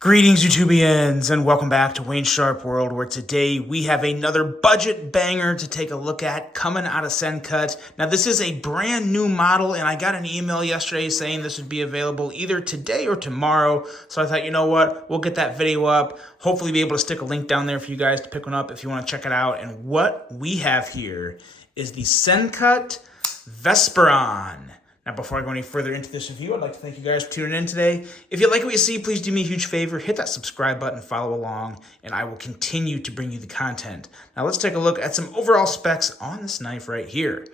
Greetings, YouTubians, and welcome back to Wayne Sharp World, where today we have another budget banger to take a look at coming out of Sencut. Now, this is a brand new model, and I got an email yesterday saying this would be available either today or tomorrow. So I thought, you know what, we'll get that video up, hopefully be able to stick a link down there for you guys to pick one up if you want to check it out. And what we have here is the Sencut Vesperon. Now, before I go any further into this review, I'd like to thank you guys for tuning in today. If you like what you see, please do me a huge favor. Hit that subscribe button, follow along, and I will continue to bring you the content. Now, let's take a look at some overall specs on this knife right here.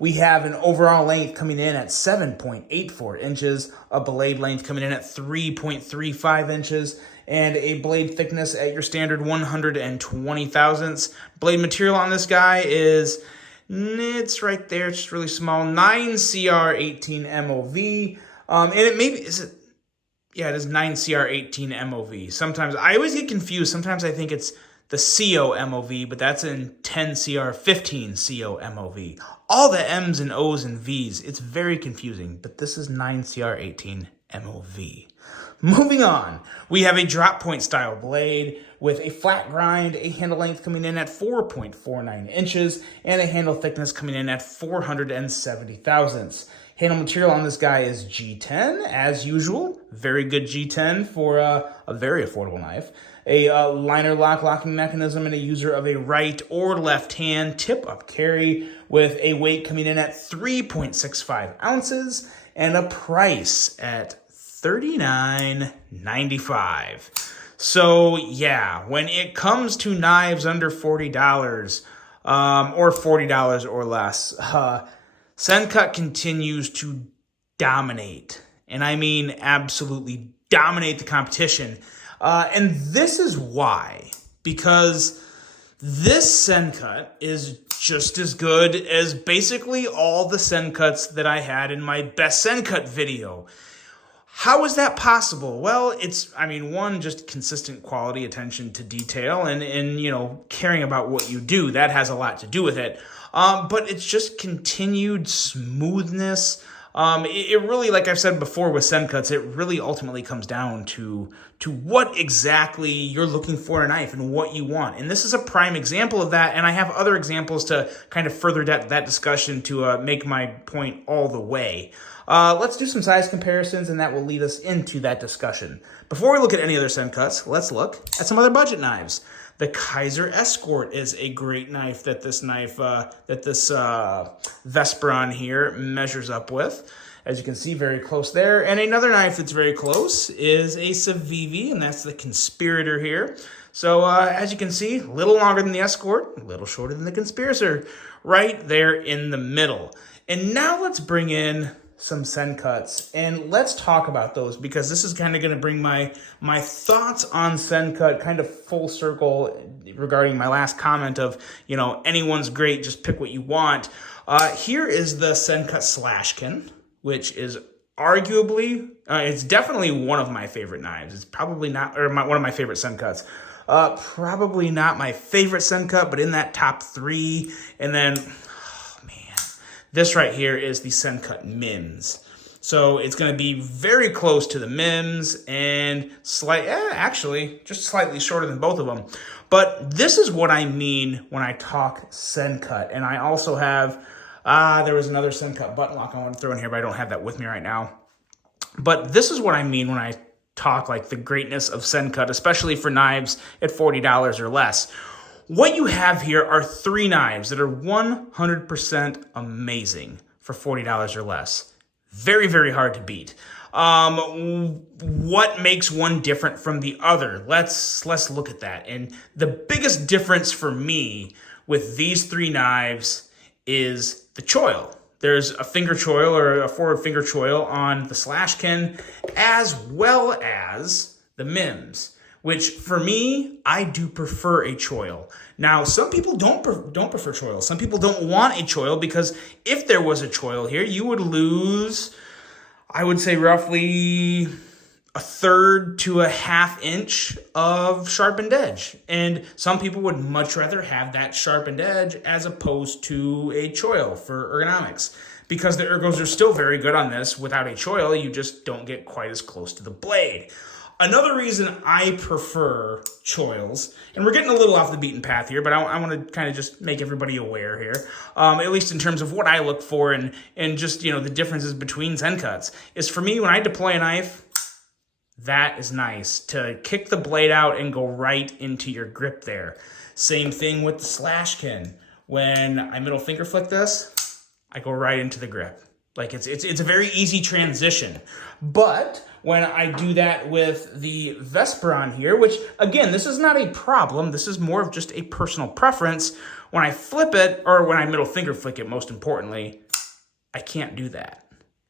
We have an overall length coming in at 7.84 inches, a blade length coming in at 3.35 inches, and a blade thickness at your standard 120 thousandths. Blade material on this guy is... it's right there. It's just really small. 9CR18 MOV. And it maybe yeah, it is 9CR18 MOV. Sometimes I always get confused. Sometimes I think it's the CO MOV, but that's in 10CR15 CO MOV. All the M's and O's and V's. It's very confusing, but this is 9CR18 MOV. Moving on, we have a drop point style blade with a flat grind, a handle length coming in at 4.49 inches, and a handle thickness coming in at 470 thousandths. Handle material on this guy is G10, as usual. Very good G10 for a very affordable knife. A liner lock locking mechanism and a user of a right or left hand tip-up carry with a weight coming in at 3.65 ounces and a price at $39.95. So yeah, when it comes to knives under $40 or $40 or less, Sencut continues to dominate, and I mean absolutely dominate the competition. And this is why, because this Sencut is just as good as basically all the Sencuts that I had in my best Sencut video. How is that possible? Well, it's, one, just consistent quality, attention to detail, and you know, caring about what you do. That has a lot to do with it. But it's just continued smoothness. It really, like I've said before with Sencuts, it really ultimately comes down to what exactly you're looking for in a knife and what you want. And this is a prime example of that, and I have other examples to kind of further that discussion to make my point all the way. Let's do some size comparisons, and that will lead us into that discussion. Before we look at any other Sencuts, let's look at some other budget knives. The Kaiser Escort is a great knife that this Vesperon here measures up with. As you can see, very close there. And another knife that's very close is a Civivi, and that's the Conspirator here. So as you can see, a little longer than the Escort, a little shorter than the Conspirator, right there in the middle. And now let's bring in some Sencuts, and let's talk about those, because this is kind of going to bring my thoughts on Sencut kind of full circle regarding my last comment of, you know, anyone's great, just pick what you want. Here is the Sencut Slashkin, which is arguably, it's definitely one of my favorite knives. It's probably not, or one of my favorite Sencuts. Probably not my favorite Sencut, but in that top three. And then, this right here is the Sencut Mims. So it's going to be very close to the Mims and actually just slightly shorter than both of them. But this is what I mean when I talk Sencut. And I also have, there was another Sencut button lock I want to throw in here, but I don't have that with me right now. But this is what I mean when I talk like the greatness of Sencut, especially for knives at $40 or less. What you have here are three knives that are 100% amazing for $40 or less. Very, very hard to beat. What makes one different from the other? Let's look at that. And the biggest difference for me with these three knives is the choil. There's a finger choil or a forward finger choil on the Slashkin, as well as the Mims, which for me, I do prefer a choil. Now, some people don't prefer choil. Some people don't want a choil, because if there was a choil here, you would lose, I would say, roughly 1/3 to a 1/2 inch of sharpened edge. And some people would much rather have that sharpened edge as opposed to a choil for ergonomics, because the ergos are still very good on this. Without a choil, you just don't get quite as close to the blade. Another reason I prefer choils, and we're getting a little off the beaten path here, but I want to kind of just make everybody aware here, at least in terms of what I look for and just, the differences between Zen cuts, is for me, when I deploy a knife, that is nice to kick the blade out and go right into your grip there. Same thing with the slashkin. When I middle finger flick this, I go right into the grip. Like it's a very easy transition. But when I do that with the Vesperon here, which again, this is not a problem. This is more of just a personal preference. When I flip it, or when I middle finger flick it, most importantly, I can't do that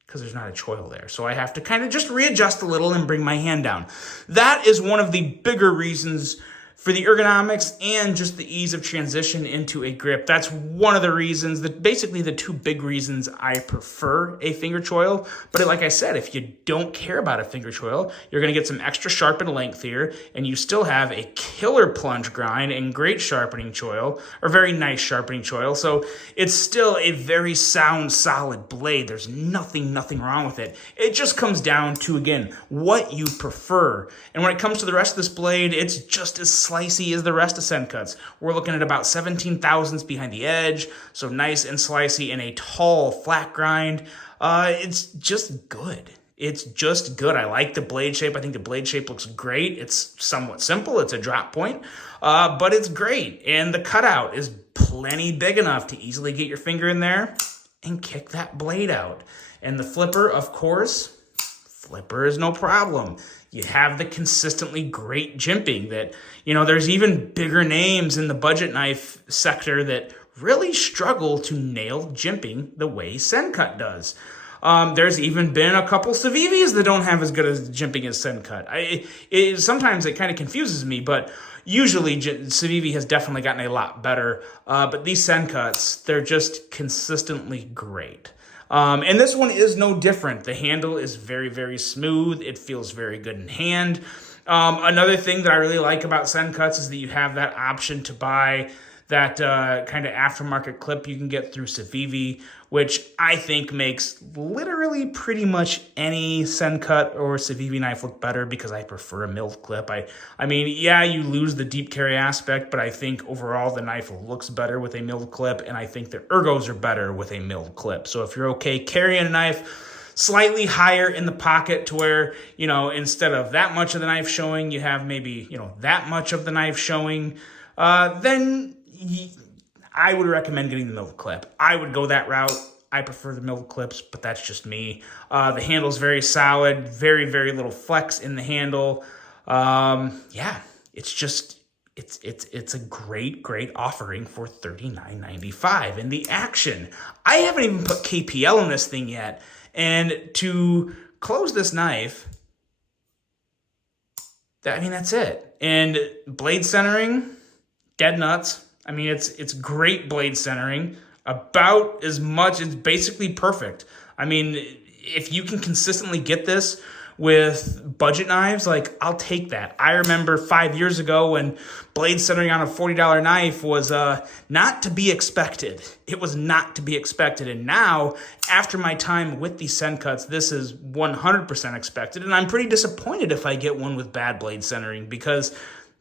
because there's not a choil there. So I have to kind of just readjust a little and bring my hand down. That is one of the bigger reasons for the ergonomics and just the ease of transition into a grip. That's one of the reasons, basically the two big reasons I prefer a finger choil. But like I said, if you don't care about a finger choil, you're gonna get some extra sharpened length here, and you still have a killer plunge grind and great sharpening choil, or very nice sharpening choil. So it's still a very sound, solid blade. There's nothing wrong with it. It just comes down to, again, what you prefer. And when it comes to the rest of this blade, it's just as slicey as the rest of Sen cuts. We're looking at about 17 thousandths behind the edge, so nice and slicey and a tall flat grind. It's just good. It's just good. I like the blade shape. I think the blade shape looks great. It's somewhat simple. It's a drop point, but it's great. And the cutout is plenty big enough to easily get your finger in there and kick that blade out. And the flipper, of course, flipper is no problem. You have the consistently great jimping that, there's even bigger names in the budget knife sector that really struggle to nail jimping the way Sen cut does. There's even been a couple Civivis that don't have as good as jimping as Sen cut. Sometimes it kind of confuses me, but usually Civivi has definitely gotten a lot better. But these Sen cuts, they're just consistently great. And this one is no different. The handle is very, very smooth. It feels very good in hand. Another thing that I really like about Sen cuts is that you have that option to buy that kind of aftermarket clip you can get through Civivi, which I think makes literally pretty much any Sen cut or Civivi knife look better because I prefer a milled clip. I mean, yeah, you lose the deep carry aspect, but I think overall the knife looks better with a milled clip, and I think the ergos are better with a milled clip. So if you're okay carrying a knife slightly higher in the pocket to where, instead of that much of the knife showing, you have maybe, that much of the knife showing, then I would recommend getting the milled clip. I would go that route. I prefer the milled clips, but that's just me. The handle's very solid, very, very little flex in the handle. Yeah, it's a great offering for $39.95. And the action, I haven't even put KPL in this thing yet. And to close this knife, that's it. And blade centering, dead nuts. It's great blade centering, about as much, it's basically perfect. If you can consistently get this with budget knives, I'll take that. I remember 5 years ago when blade centering on a $40 knife was not to be expected. It was not to be expected. And now, after my time with these Sen cuts, this is 100% expected. And I'm pretty disappointed if I get one with bad blade centering because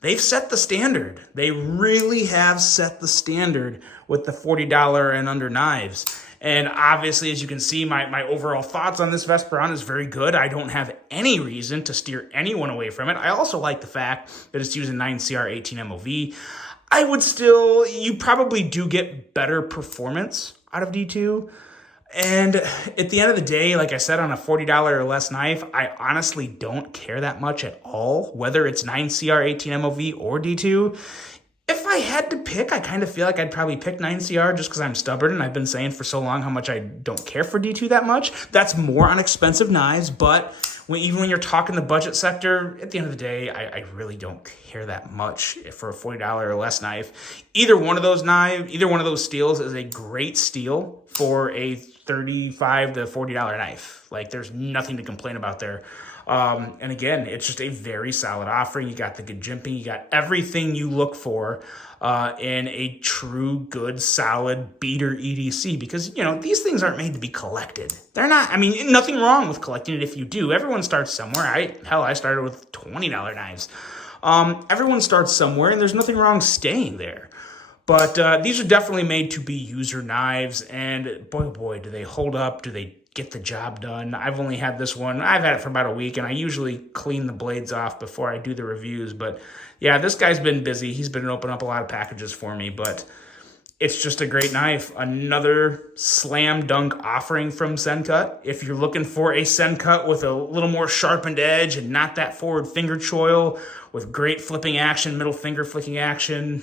they've set the standard. They really have set the standard with the $40 and under knives. And obviously, as you can see, my overall thoughts on this Vesperon is very good. I don't have any reason to steer anyone away from it. I also like the fact that it's using 9CR 18 MOV. You probably do get better performance out of D2. And at the end of the day, like I said, on a $40 or less knife, I honestly don't care that much at all, whether it's 9CR 18 MOV or D2. If I had to pick, I kind of feel like I'd probably pick 9CR just because I'm stubborn and I've been saying for so long how much I don't care for D2 that much. That's more on expensive knives, but even when you're talking the budget sector, at the end of the day, I really don't care that much for a $40 or less knife. Either one of those steels is a great steal for a $35 to $40 knife. There's nothing to complain about there. And again, it's just a very solid offering. You got the good jimping, you got everything you look for in a true, good, solid beater EDC, because, you know, these things aren't made to be collected. They're not, I mean, nothing wrong with collecting it if you do. Everyone starts somewhere. I started with $20 knives. Everyone starts somewhere, and there's nothing wrong staying there. But these are definitely made to be user knives, and boy, do they hold up. Do they get the job done? I've only had this one. I've had it for about a week, and I usually clean the blades off before I do the reviews. But yeah, this guy's been busy. He's been opening up a lot of packages for me, but it's just a great knife. Another slam dunk offering from Sencut. If you're looking for a Sencut with a little more sharpened edge and not that forward finger choil, with great flipping action, middle finger flicking action,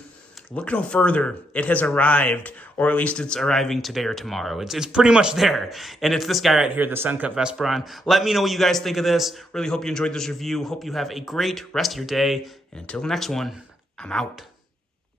look no further. It has arrived, or at least it's arriving today or tomorrow. It's pretty much there. And it's this guy right here, the Sencut Vespron. Let me know what you guys think of this. Really hope you enjoyed this review. Hope you have a great rest of your day. And until the next one, I'm out.